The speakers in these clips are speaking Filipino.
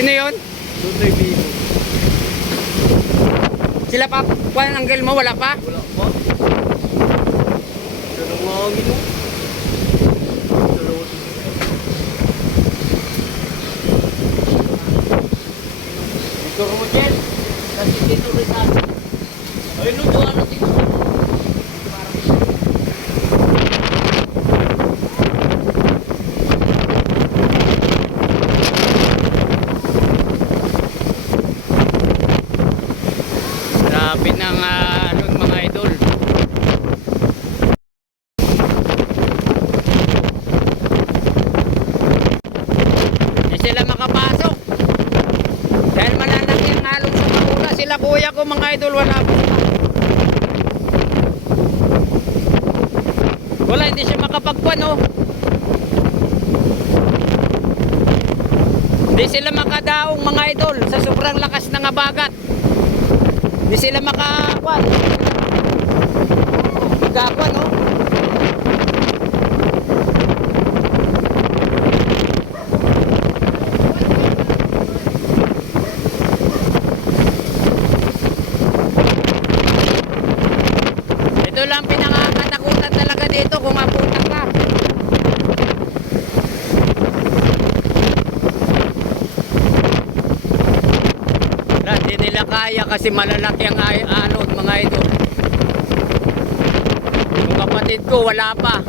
Sino yun? Tutoy Bigo. Sila pa, kuan uncle mo, wala pa? Wala pa. Ito nang hangin mo. Dito mo dyan. Kasi dito rin sa akin. Ay, no, doon na dito. Grabe ng alon mga idol. Hindi sila makapasok. Dahil malalaki ang alon sa Makula. Sila kuya ko mga idol, wala pa. Wala, hindi siya makapagpuan oh. Hindi sila makadaong mga idol sa sobrang lakas ng abagat. Hindi sila makakuan. Magkakuan oh. Ito lang pinakakatakutan talaga dito kung mapunta ka. Hindi nila kaya kasi malalaki ang alon mga idol. Yung kapatid ko wala pa.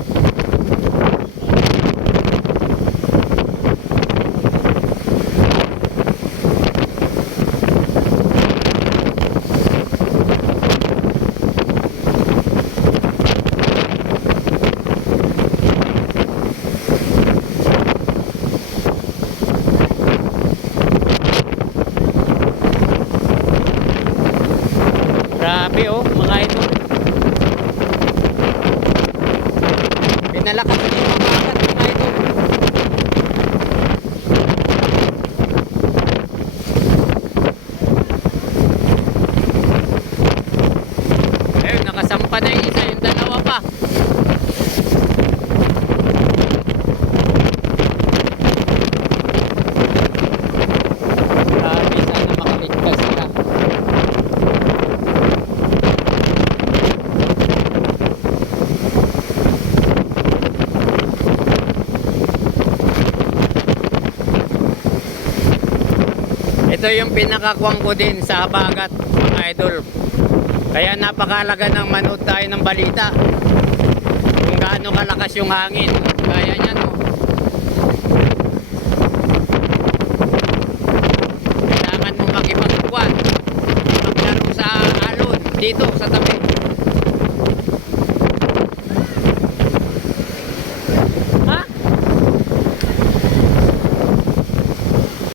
Grabe oh, mga idol. Pinalakas niya yung mga akat, mga idol. Ayun, nakasampa na yung isa, yung dalawa pa. Grabe, sana makaligtas sila. Ito yung pinakakuwang ko din sa habagat mga idol. Kaya napakalaga ng manood tayo ng balita kung gaano kalakas yung hangin. Kaya nyan oh. Kailangan mo makipagkuhan, maglaro sa alon dito sa tabi.